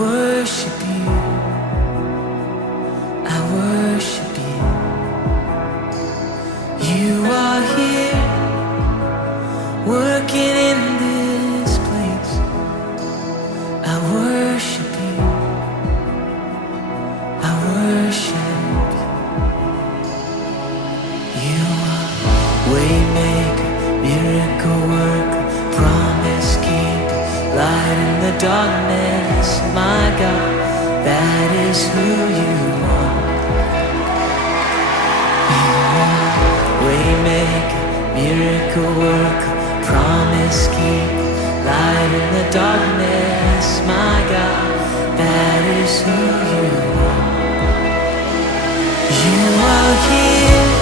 worship you, I worship you. You are here, working in this place. I worship you, I worship you. You are waymaker, miracle worker, promise keeper, light in the darkness. My God, that is who you are. You are waymaker, miracle worker, promise keeper, light in the darkness. My God, that is who you are. You are here,